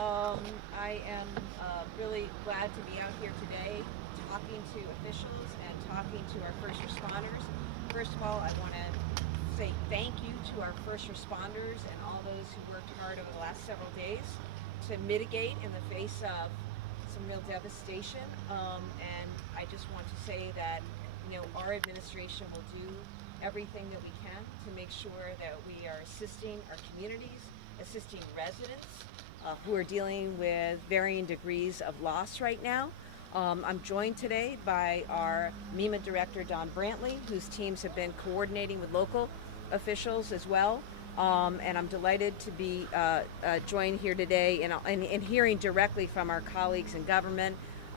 I am really glad to be out here today talking to officials and talking to our first responders. First of all, I want to say thank you to our first responders and all those who worked hard over the last several days to mitigate in the face of some real devastation. And I just want to say that our administration will do everything that we can to make sure that we are assisting our communities, assisting residents who are dealing with varying degrees of loss right now. I'm joined today by our MEMA director, Don Brantley, whose teams have been coordinating with local officials as well. And I'm delighted to be joined here today and hearing directly from our colleagues in government,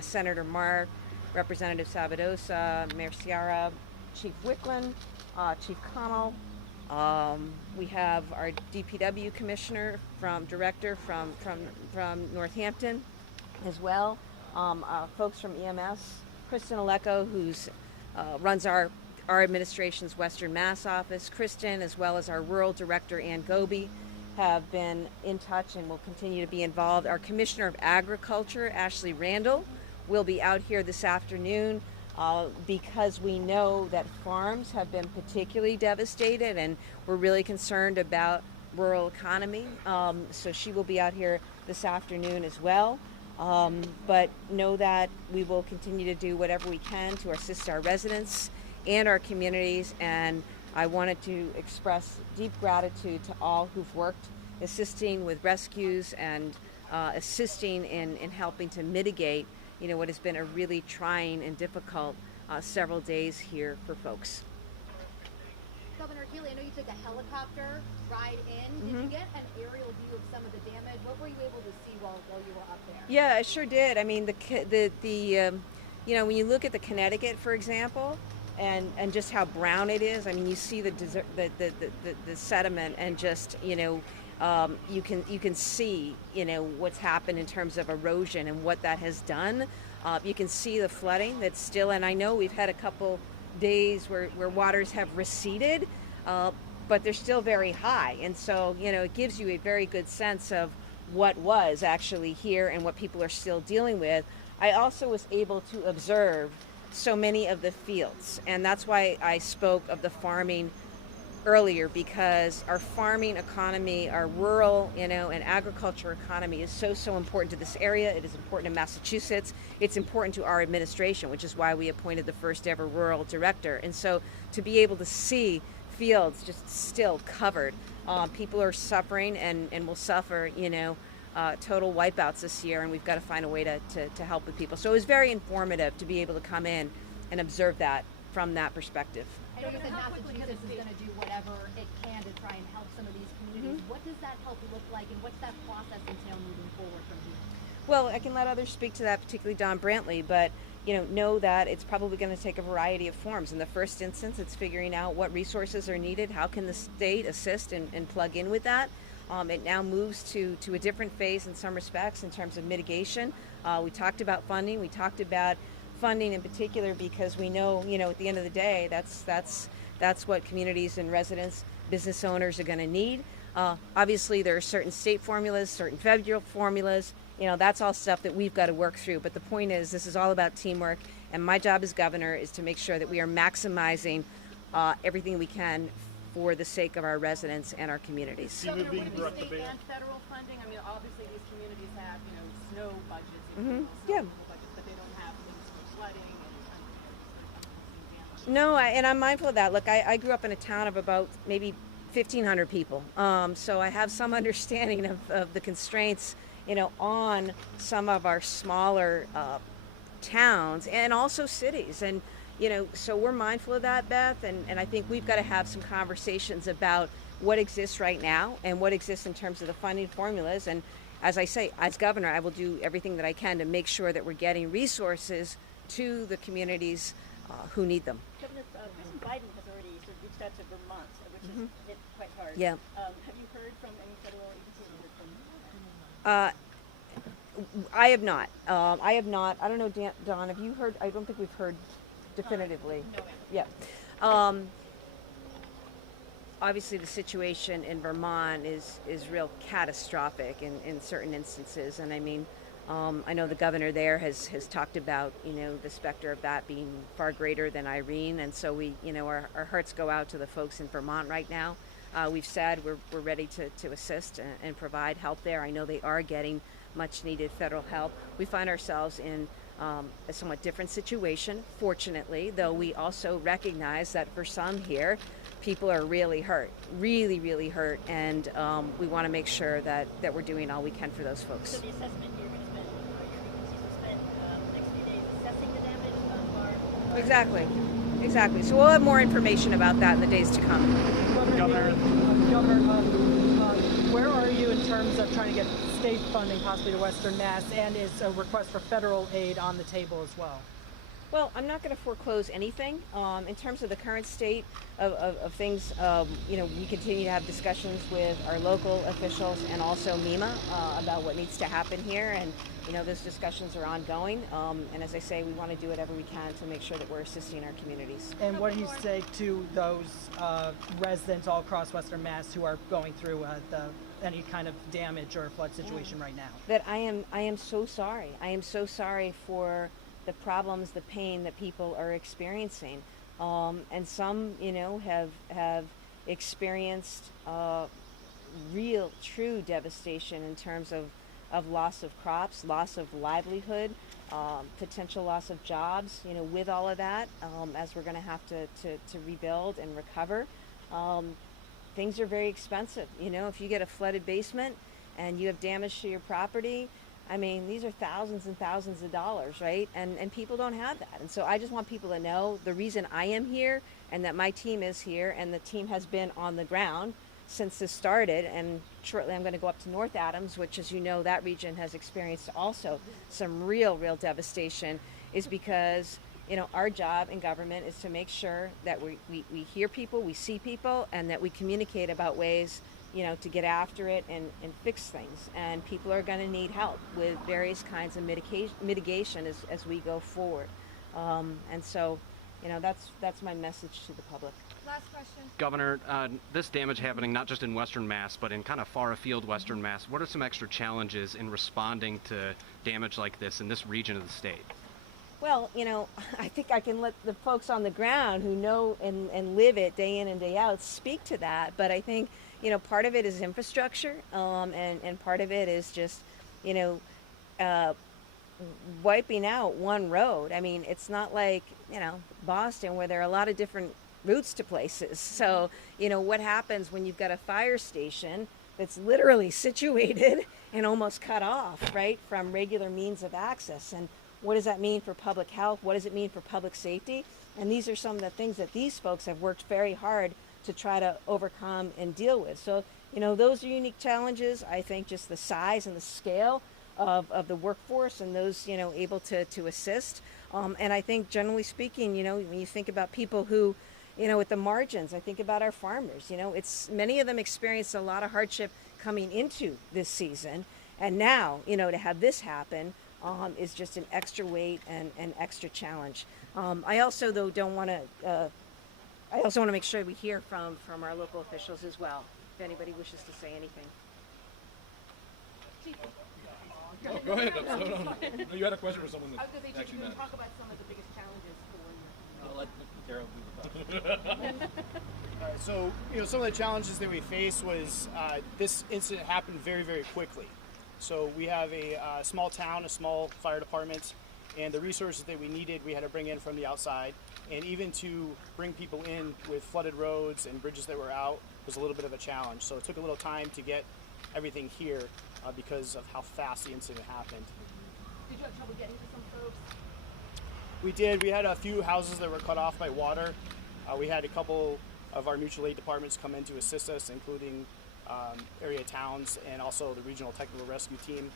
Senator Mark, Representative Sabadosa, Mayor Ciara, Chief Wicklund, Chief Connell. We have our DPW commissioner director from Northampton as well. Folks from EMS, Kristen Aleko, who's runs our administration's Western Mass office. Kristen, as well as our rural director, Ann Goby, have been in touch and will continue to be involved. Our Commissioner of Agriculture, Ashley Randall, will be out here this afternoon because we know that farms have been particularly devastated and we're really concerned about rural economy. So she will be out here this afternoon as well. But know that we will continue to do whatever we can to assist our residents and our communities. And I wanted to express deep gratitude to all who've worked assisting with rescues and assisting in helping to mitigate what has been a really trying and difficult several days here for folks. Governor Healey, I know you took a helicopter ride in. Did you get an aerial view of some of the damage? What were you able to see while you were up there? Yeah, I sure did. I mean, when you look at the Connecticut, for example, and just how brown it is. I mean, you see the sediment and just you can see what's happened in terms of erosion and what that has done. You can see the flooding that's still, and I know we've had a couple days where waters have receded, but they're still very high, and so it gives you a very good sense of what was actually here and what people are still dealing with. I also was able to observe so many of the fields, and that's why I spoke of the farming earlier, because our farming economy, our rural, and agriculture economy is so important to this area. It is important to Massachusetts. It's important to our administration, which is why we appointed the first ever rural director. And so to be able to see fields just still covered, people are suffering and will suffer, total wipeouts this year, and we've got to find a way to help with people. So it was very informative to be able to come in and observe that from that perspective. I know you said Massachusetts is going to do whatever it can to try and help some of these communities. What does that help look like, and what's that process entail moving forward from here? Well, I can let others speak to that, particularly Don Brantley, but know that it's probably going to take a variety of forms. In the first instance, it's figuring out what resources are needed, how can the state assist and plug in with that. It now moves to a different phase in some respects in terms of mitigation. We talked about funding. We talked about funding in particular because we know, at the end of the day, that's what communities and residents, business owners are going to need. Obviously, there are certain state formulas, certain federal formulas. That's all stuff that we've got to work through. But the point is, this is all about teamwork, and my job as governor is to make sure that we are maximizing everything we can for the sake of our residents and our communities. Governor, would it be state and federal funding? I mean, obviously these communities have, snow budgets, Yeah. budgets, but they don't have things for flooding and No, and I'm mindful of that. Look, I grew up in a town of about maybe 1,500 people, so I have some understanding of the constraints, on some of our smaller towns and also cities. And so we're mindful of that, Beth, and I think we've got to have some conversations about what exists right now and what exists in terms of the funding formulas. And as I say, as governor, I will do everything that I can to make sure that we're getting resources to the communities who need them. Governor, President Biden has already sort of reached out to Vermont, which is hit quite hard. Yeah. Have you heard from any federal agencies? I have not. I have not. I don't know, Don, have you heard? I don't think we've heard definitively. No. Yeah. obviously the situation in Vermont is real catastrophic in certain instances, and I mean, I know the governor there has talked about, the specter of that being far greater than Irene, and so we, our hearts go out to the folks in Vermont right now. We've said we're ready to assist and provide help there. I know they are getting much needed federal help. We find ourselves in a somewhat different situation, fortunately, though we also recognize that for some here, people are really hurt, really, really hurt, and we want to make sure that we're doing all we can for those folks. So the assessment you're going to spend, or your agencies will spend the next few days assessing the damage of our... Exactly. So we'll have more information about that in the days to come. Governor, where are you in terms of trying to get state funding possibly to Western Mass, and is a request for federal aid on the table as well? Well, I'm not going to foreclose anything. In terms of the current state of things, we continue to have discussions with our local officials and also MEMA about what needs to happen here, and those discussions are ongoing. And as I say, we want to do whatever we can to make sure that we're assisting our communities. And what do you say to those residents all across Western Mass who are going through any kind of damage or flood situation right now? That I am so sorry. I am so sorry for the problems, the pain that people are experiencing, and some, have experienced real, true devastation in terms of loss of crops, loss of livelihood, potential loss of jobs. With all of that, as we're going to have to rebuild and recover, things are very expensive. If you get a flooded basement and you have damage to your property, I mean, these are thousands and thousands of dollars, right? And people don't have that. And so I just want people to know the reason I am here and that my team is here, and the team has been on the ground since this started. And shortly I'm going to go up to North Adams, which, as you know, that region has experienced also some real devastation, is because, our job in government is to make sure that we hear people, we see people, and that we communicate about ways to get after it and fix things. And people are going to need help with various kinds of mitigation as we go forward. And so, that's my message to the public. Last question. Governor, this damage happening not just in Western Mass, but in kind of far afield Western Mass, what are some extra challenges in responding to damage like this in this region of the state? Well, I think I can let the folks on the ground who know and live it day in and day out speak to that. But I think, part of it is infrastructure, and part of it is just, wiping out one road. I mean, it's not like, Boston, where there are a lot of different routes to places. So, what happens when you've got a fire station that's literally situated and almost cut off, right, from regular means of access? And what does that mean for public health? What does it mean for public safety? And these are some of the things that these folks have worked very hard to try to overcome and deal with. So, those are unique challenges. I think just the size and the scale of the workforce and those, able to assist. And I think generally speaking, when you think about people who, at the margins, I think about our farmers, many of them experienced a lot of hardship coming into this season. And now, to have this happen, is just an extra weight and an extra challenge. I also, though, want to make sure we hear from our local officials as well, if anybody wishes to say anything. Oh, go ahead. No, you had a question for someone that I was going to say, actually Chief, matters. talk about some of the biggest challenges for I'll let Daryl do the talk. All right, so some of the challenges that we faced was this incident happened very, very quickly. So we have a small town, a small fire department, and the resources that we needed we had to bring in from the outside. And even to bring people in with flooded roads and bridges that were out was a little bit of a challenge. So it took a little time to get everything here because of how fast the incident happened. Did you have trouble getting to some folks? We did. We had a few houses that were cut off by water. We had a couple of our mutual aid departments come in to assist us, including area towns and also the regional technical rescue team.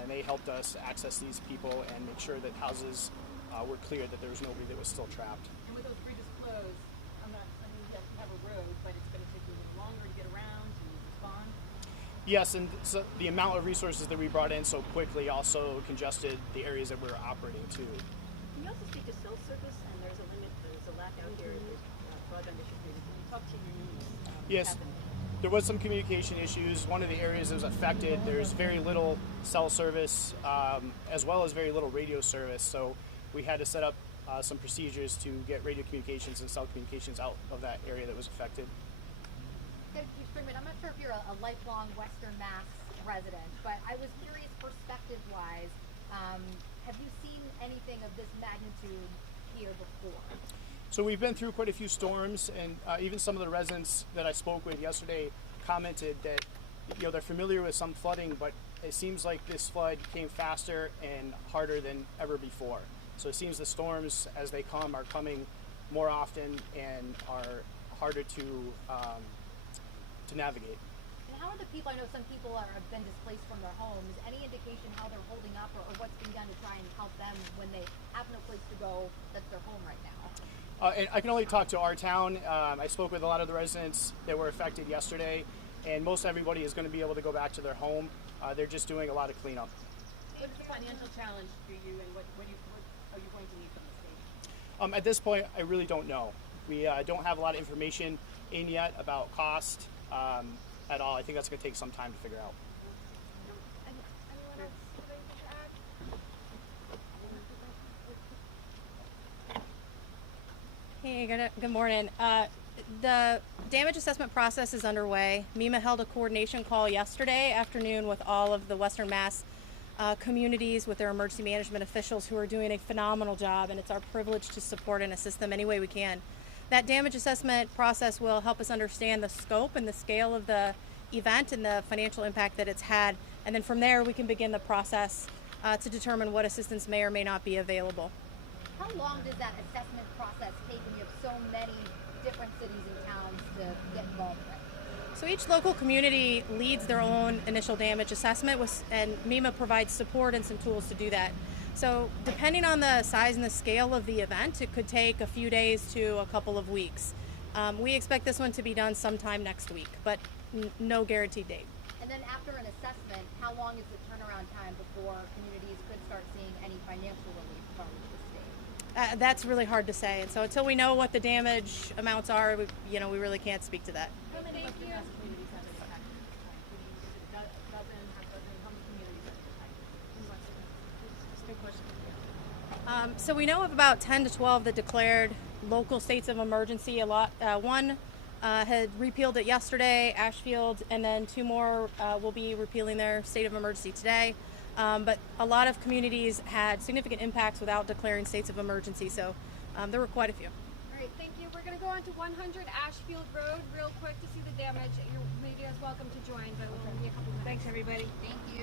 And they helped us access these people and make sure that houses were cleared, that there was nobody that was still trapped. And with those bridges closed, you have a road, but it's going to take you a little longer to get around, to respond? Yes, and so the amount of resources that we brought in so quickly also congested the areas that we were operating too. Can you also speak to cell service? And there's a limit, there's a lack out here, there's broadband distribution. Can you talk to your needs Yes, happened? there was some communication issues. One of the areas that was affected, there's very little cell service, as well as very little radio service. So we had to set up some procedures to get radio communications and cell communications out of that area that was affected. Chief Springman, I'm not sure if you're a lifelong Western Mass resident, but I was curious, perspective-wise, have you seen anything of this magnitude here before? So we've been through quite a few storms, and even some of the residents that I spoke with yesterday commented that they're familiar with some flooding, but it seems like this flood came faster and harder than ever before. So it seems the storms, as they come, are coming more often and are harder to navigate. And how are the people? I know some people have been displaced from their homes. Any indication how they're holding up, or what's being done to try and help them when they have no place to go that's their home right now? And I can only talk to our town. I spoke with a lot of the residents that were affected yesterday, and most everybody is going to be able to go back to their home. They're just doing a lot of cleanup. What is the financial challenge for you, and what are you going to need from the state? At this point, I really don't know. We don't have a lot of information in yet about cost at all. I think that's going to take some time to figure out. Anyone else have anything to add? Hey, good morning. The damage assessment process is underway. MEMA held a coordination call yesterday afternoon with all of the Western Mass communities, with their emergency management officials, who are doing a phenomenal job, and it's our privilege to support and assist them any way we can. That damage assessment process will help us understand the scope and the scale of the event and the financial impact that it's had, and then from there we can begin the process to determine what assistance may or may not be available. How long does that assessment process take when you have so many different cities and towns to get involved with? So each local community leads their own initial damage assessment, and MEMA provides support and some tools to do that. So depending on the size and the scale of the event, it could take a few days to a couple of weeks. We expect this one to be done sometime next week, but no guaranteed date. And then after an assessment, how long is the turnaround time before communities could start seeing any financial relief from the state? That's really hard to say, and so until we know what the damage amounts are, we really can't speak to that. How many Western Mass communities have been impacted? Is it a dozen, half dozen? How many communities have been impacted? That's a good question. So we know of about 10 to 12 that declared local states of emergency. One had repealed it yesterday, Ashfield, and then 2 more will be repealing their state of emergency today. But a lot of communities had significant impacts without declaring states of emergency, so there were quite a few. All right, thank you. We're going to go on to 100 Ashfield Road real quick to see the damage. Your media is welcome to join, but we'll be a couple minutes. Thanks, everybody. Thank you.